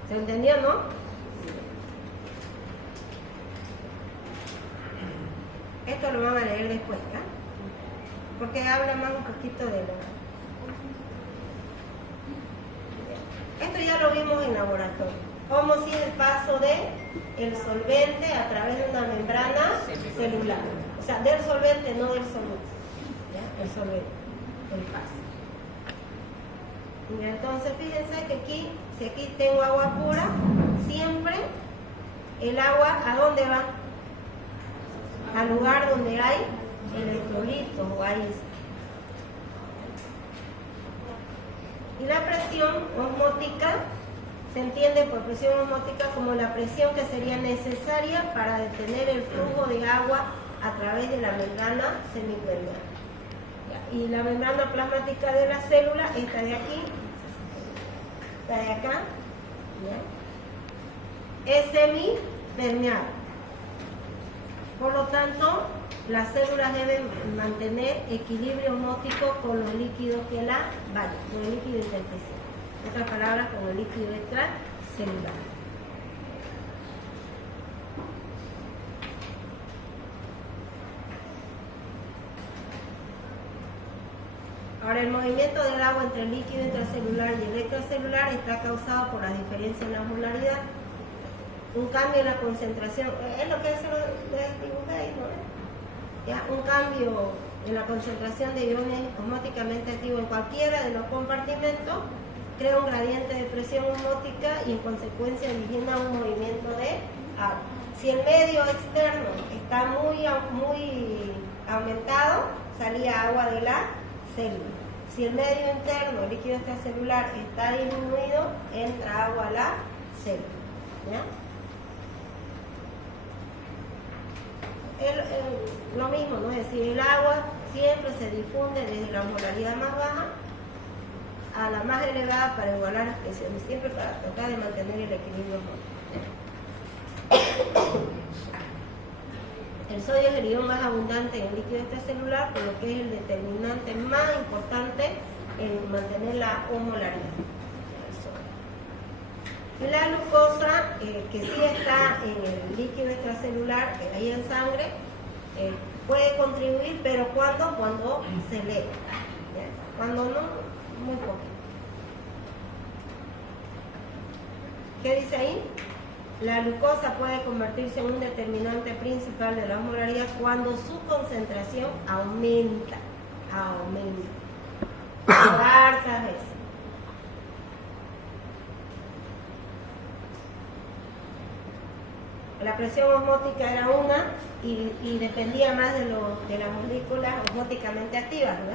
¿Se entendió, no? Esto lo van a leer después, ¿ya? Porque habla más un poquito de lo... Esto ya lo vimos en laboratorio. Cómo sigue el paso del solvente a través de una membrana celular. O sea, del solvente, no del solute. ¿Ya? El solvente, el paso. Y entonces, fíjense que aquí, si aquí tengo agua pura, siempre el agua, ¿a dónde va? Al lugar donde hay electrolitos o hay. Y la presión osmótica se entiende por presión osmótica como la presión que sería necesaria para detener el flujo de agua a través de la membrana semimembrana. Y la membrana plasmática de la célula, esta de aquí, esta de acá, ¿ya? Es semipermeable. Por lo tanto, las células deben mantener equilibrio osmótico con los líquidos que la vayan, con el líquido intersticial. En otras palabras, con el líquido extracelular. Ahora, el movimiento del agua entre el líquido intracelular y el extracelular está causado por la diferencia en la molaridad. Un cambio en la concentración, es lo que se lo dibujé, ¿no? ¿Ya? Un cambio en la concentración de iones osmóticamente activos en cualquiera de los compartimentos crea un gradiente de presión osmótica y en consecuencia origina un movimiento de agua. Si el medio externo está muy aumentado, salía agua de la célula. Si el medio interno, el líquido extracelular, está disminuido, entra agua a la célula. ¿Ya? Lo mismo, ¿no? Es decir, el agua siempre se difunde desde la molaridad más baja a la más elevada para igualar las presiones, siempre para tratar de mantener el equilibrio osmótico. El sodio es el ion más abundante en el líquido extracelular, por lo que es el determinante más importante en mantener la osmolaridad. Y la glucosa, que sí está en el líquido extracelular, que hay en sangre, puede contribuir, pero cuando se eleva. Cuando no, muy poquito. ¿Qué dice ahí? La glucosa puede convertirse en un determinante principal de la osmolaridad cuando su concentración aumenta. Hartas veces. La presión osmótica era una y dependía más de las moléculas osmóticamente activas, ¿no?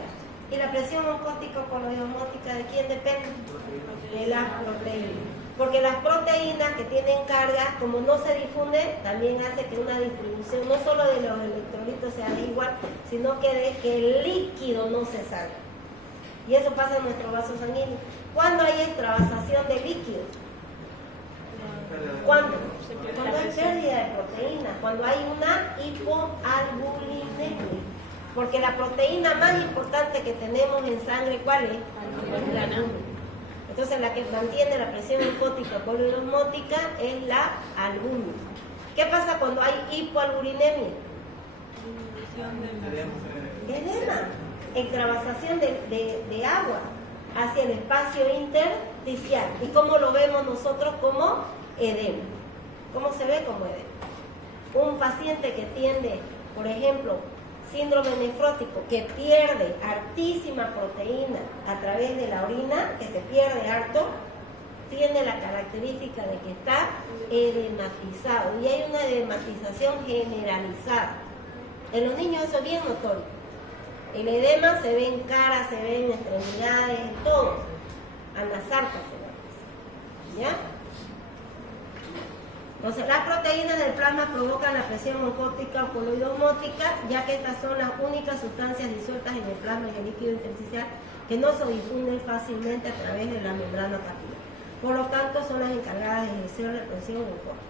Y la presión osmótica coloidosmótica, ¿de quién depende? De las proteínas. Porque las proteínas que tienen carga, como no se difunden, también hace que una distribución no solo de los electrolitos sea igual, sino que el líquido no se salga. Y eso pasa en nuestro vaso sanguíneo. ¿Cuándo hay extravasación de líquido? ¿Cuándo? Cuando hay pérdida de proteína, cuando hay una hipoalbuminemia. Porque la proteína más importante que tenemos en sangre, ¿cuál es? La albúmina. Entonces la que mantiene la presión osmótica coloidosmótica es la albúmina. ¿Qué pasa cuando hay hipoalbuminemia? Edema, extravasación de agua hacia el espacio intersticial. ¿Y cómo lo vemos nosotros? Como edema. ¿Cómo se ve como edema? Un paciente que tiene, por ejemplo, síndrome nefrótico, que pierde hartísima proteína a través de la orina, que se pierde harto, tiene la característica de que está edematizado. Y hay una edematización generalizada. En los niños eso es bien notorio. El edema se ve en cara, se ve en extremidades, en todo. Anasarca se ve. ¿Ya? Entonces, las proteínas del plasma provocan la presión osmótica o coloidosmótica, ya que estas son las únicas sustancias disueltas en el plasma y el líquido intersticial que no se difunden fácilmente a través de la membrana capilar. Por lo tanto, son las encargadas de ejercer la presión en el cuerpo.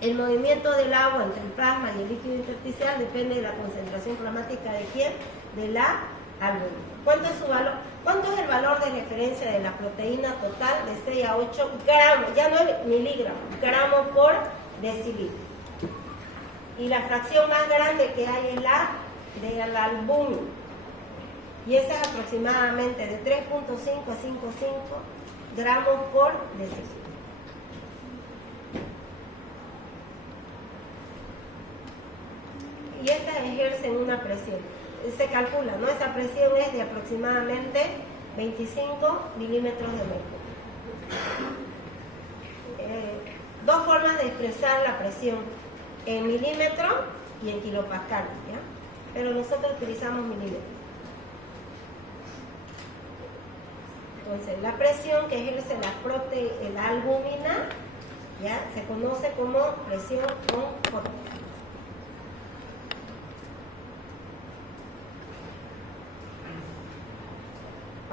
El movimiento del agua entre el plasma y el líquido intersticial depende de la concentración plasmática de quién, de la albúmina. ¿Cuánto es su valor? ¿Cuánto es el valor de referencia de la proteína total? De 6 a 8 gramos, ya no es miligramos, gramos por decilitro. Y la fracción más grande que hay es la de la albúmina. Y esa es aproximadamente de 3.5 a 5.5 gramos por decilitro. Y estas ejercen una presión. Se calcula, ¿no? Esa presión es de aproximadamente 25 milímetros de mercurio. Dos formas de expresar la presión, en milímetros y en kilopascal, ¿ya? Pero nosotros utilizamos milímetros. Entonces, la presión que ejerce la albúmina, ¿ya? Se conoce como presión osmótica.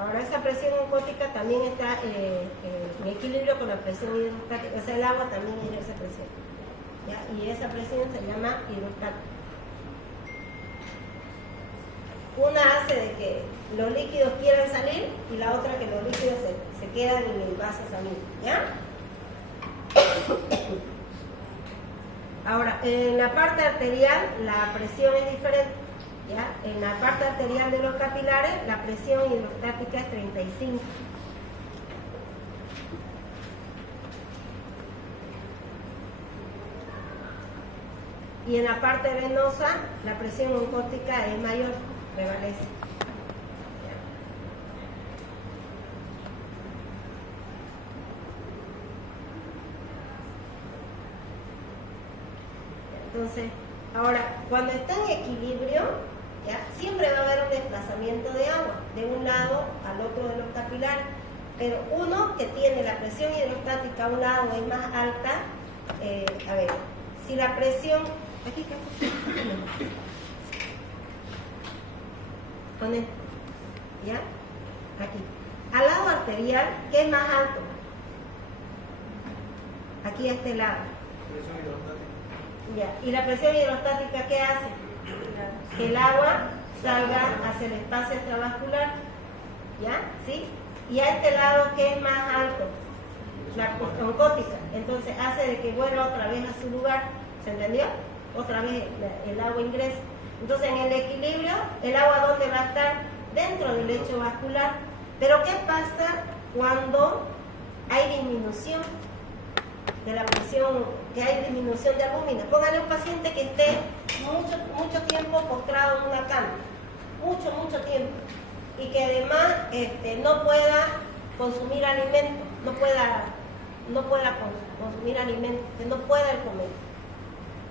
Ahora, esa presión osmótica también está en equilibrio con la presión hidrostática, o sea, el agua también ejerce presión, ¿ya? Y esa presión se llama hidrostática. Una hace de que los líquidos quieran salir y la otra que los líquidos se quedan en el vaso sanguíneo, ¿ya? Ahora, en la parte arterial la presión es diferente. ¿Ya? En la parte arterial de los capilares, la presión hidrostática es 35. Y en la parte venosa, la presión osmótica es mayor. prevalece. Entonces, ahora, cuando está en equilibrio, ¿ya? Siempre va a haber un desplazamiento de agua de un lado al otro de los capilares, pero uno que tiene la presión hidrostática a un lado es más alta, a ver, si la presión, aquí, con esto, ¿ya? Aquí, al lado arterial, ¿qué es más alto? Aquí a este lado. Presión hidrostática. Ya. ¿Y la presión hidrostática qué hace? Que el agua salga hacia el espacio extravascular, ¿ya? ¿Sí? Y a este lado, ¿qué es más alto? La oncótica. Entonces hace de que vuelva otra vez a su lugar, ¿se entendió? Otra vez el agua ingresa. Entonces en el equilibrio, ¿el agua dónde va a estar? Dentro del lecho vascular. Pero ¿qué pasa cuando hay disminución de la presión, que hay disminución de albúmina? Póngale a un paciente que esté mucho tiempo postrado en una cama, mucho tiempo, y que además no pueda consumir alimentos, no pueda consumir alimentos, que no pueda comer,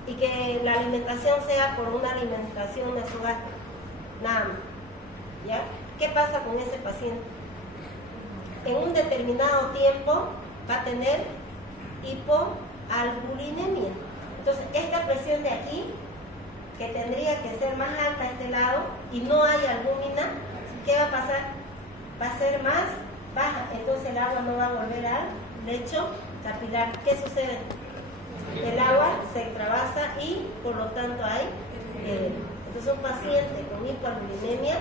y que la alimentación sea por una alimentación nasogástrica, nada más, ¿ya? ¿Qué pasa con ese paciente? En un determinado tiempo va a tener hipoalbuminemia. Entonces, esta presión de aquí, que tendría que ser más alta a este lado, y no hay albúmina, ¿qué va a pasar? Va a ser más baja. Entonces el agua no va a volver al lecho capilar. ¿Qué sucede? El agua se extravasa y por lo tanto hay entonces un paciente con hipoalbuminemia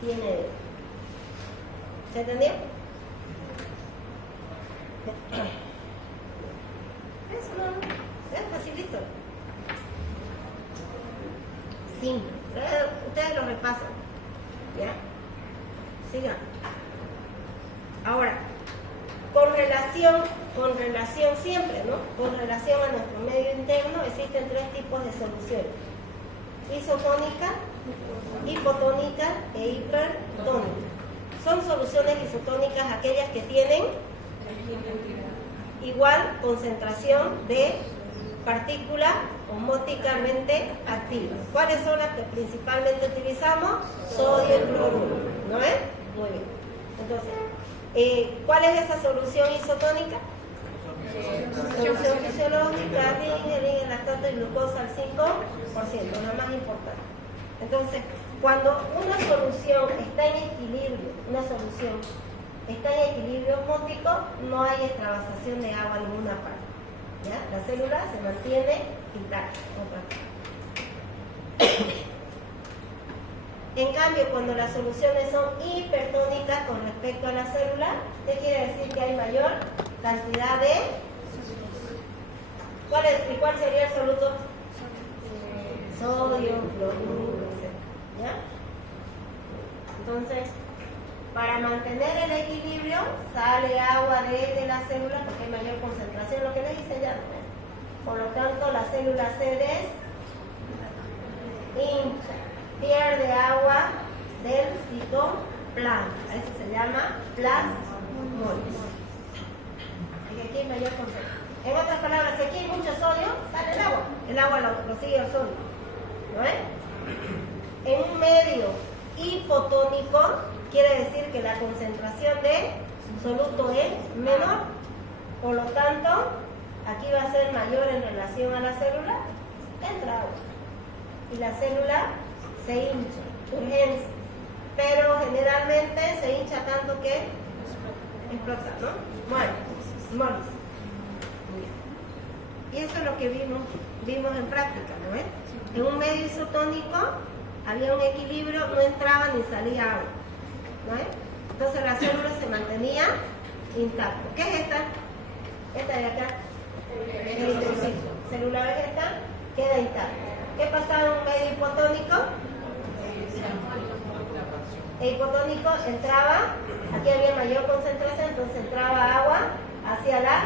tiene. ¿Se entendió? Eso no, es facilito. Simple. Ustedes lo repasan. ¿Ya? Sigan. Ahora, con relación siempre, ¿no? Con relación a nuestro medio interno existen tres tipos de soluciones: isotónica, hipotónica e hipertónica. Son soluciones isotónicas aquellas que tienen igual concentración de partículas osmóticamente activas. ¿Cuáles son las que principalmente utilizamos? Sodio y cloruro, ¿no es? Muy bien. Entonces, ¿cuál es esa solución isotónica? Solución fisiológica, el lactato y glucosa al 5%, la más importante. Entonces, cuando una solución está en equilibrio, está en equilibrio osmótico, no hay extravasación de agua en ninguna parte. ¿Ya? La célula se mantiene intacta. En cambio, cuando las soluciones son hipertónicas con respecto a la célula, ¿qué quiere decir? Que hay mayor cantidad de... ¿Cuál sería el soluto? Sodio, cloruro, etc. ¿Ya? Entonces, para mantener el equilibrio, sale agua de la célula porque hay mayor concentración, lo que les hice ya. Por lo tanto, la célula se hincha, pierde agua del citoplasma. A eso se llama plasmólisis. Y aquí hay mayor concentración. En otras palabras, si aquí hay mucho sodio, sale el agua lo sigue el sodio. ¿No es? En un medio hipotónico, quiere decir que la concentración de soluto es menor, por lo tanto, aquí va a ser mayor en relación a la célula, entra agua. Y la célula se hincha, urgencia, pero generalmente se hincha tanto que explota, ¿no? Muere. Y eso es lo que vimos en práctica, ¿no es? En un medio isotónico había un equilibrio, no entraba ni salía agua, ¿no es? Entonces la célula se mantenía intacta. ¿Qué es esta? Esta de acá, eritrocito. Célula vegetal queda intacta. ¿Qué pasaba en un medio hipotónico? El hipotónico entraba, aquí había mayor concentración, entonces entraba agua hacia la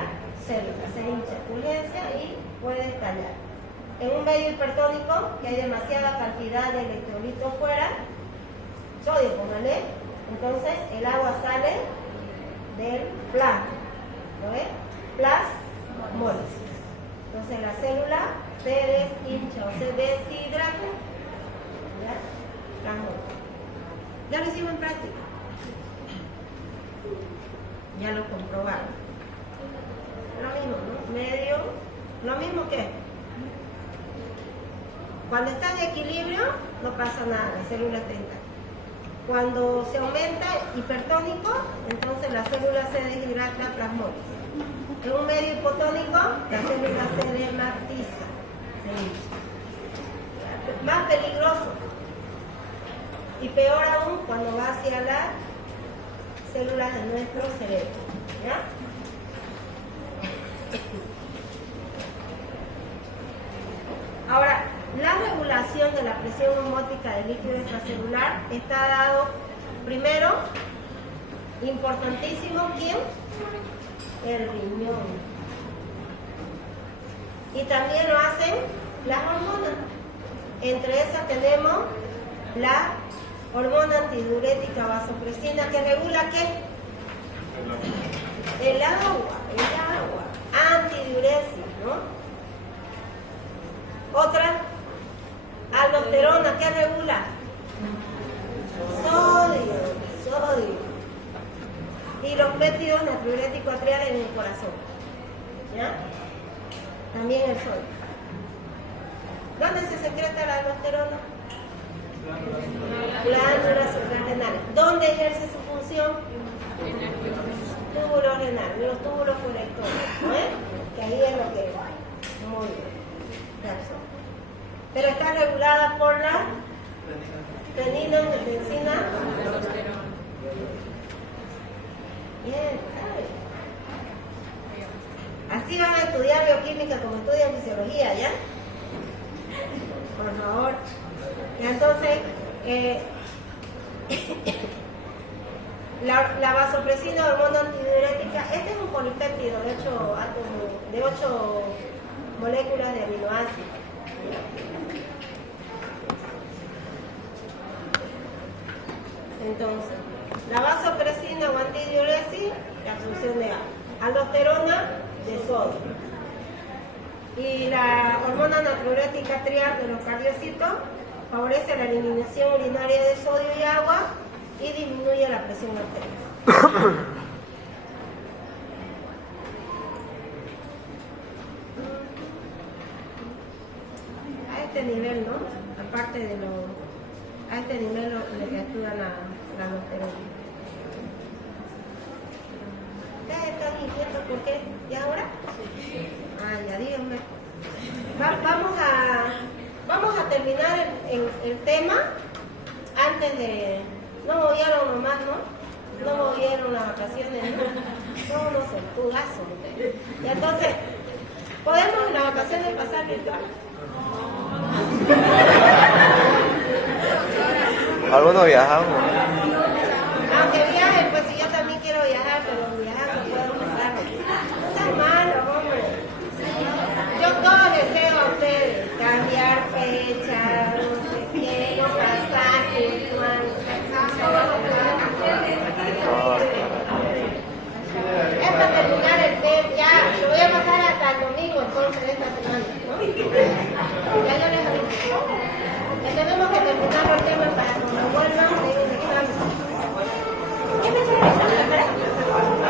célula, se hincha, urgencia y puede estallar. En un medio hipertónico, que hay demasiada cantidad de electrolitos fuera, sodio, póngale. Entonces el agua sale del plasma, ¿lo ves? Plasmolis. Entonces la célula se deshincha o se deshidrata. ¿Ya? Plasmolis. Ya lo hicimos en práctica. Ya lo comprobaron. Lo mismo, ¿no? Medio, lo mismo que cuando está en equilibrio no pasa nada, la célula está intacta. Cuando se aumenta hipertónico, entonces la célula se deshidrata, plasmólisis. En un medio hipotónico, la célula se desmatiza, se hincha. Más peligroso y peor aún cuando va hacia las células de nuestro cerebro. ¿Ya? Ahora, la regulación de la presión osmótica del líquido extracelular está dado, primero, importantísimo, ¿quién? El riñón. Y también lo hacen las hormonas. Entre esas tenemos la hormona antidiurética vasopresina, que regula ¿qué? El agua, antidiuresis, ¿no? Otra, aldosterona, ¿qué regula? Sodio. Y los péptidos natriuréticos atriales en el corazón. ¿Ya? También el sodio. ¿Dónde se secreta la aldosterona? Glándulas suprarrenales. ¿Dónde ejerce su función? Túbulo renal, los túbulos colectores, ¿no es? Que ahí es lo que muy bien. Pero está regulada por la renina, angiotensina. Bien, ¿sabes? Así van a estudiar bioquímica como estudian fisiología, ¿ya? Por favor. Y entonces, la vasopresina, hormona antidiurética, este es un polipéptido de 8 moléculas de aminoácidos. Entonces, la vasopresina o antidiuresis, la absorción de agua. Aldosterona, de sodio. Y la hormona natriurética trial de los cardiocitos favorece la eliminación urinaria de sodio y agua y disminuye la presión arterial. A este nivel, ¿no? Aparte de a este nivel lo que actúa la aldosterona. ¿Ustedes están inquietos por qué? ¿Y ahora? Ah, ya díganme. Vamos a terminar el tema antes de... No movieron nomás, ¿no? No movieron las vacaciones, ¿no? Son unos certugazos ustedes. Y entonces, ¿podemos en las vacaciones pasar virtual? Algunos viajamos.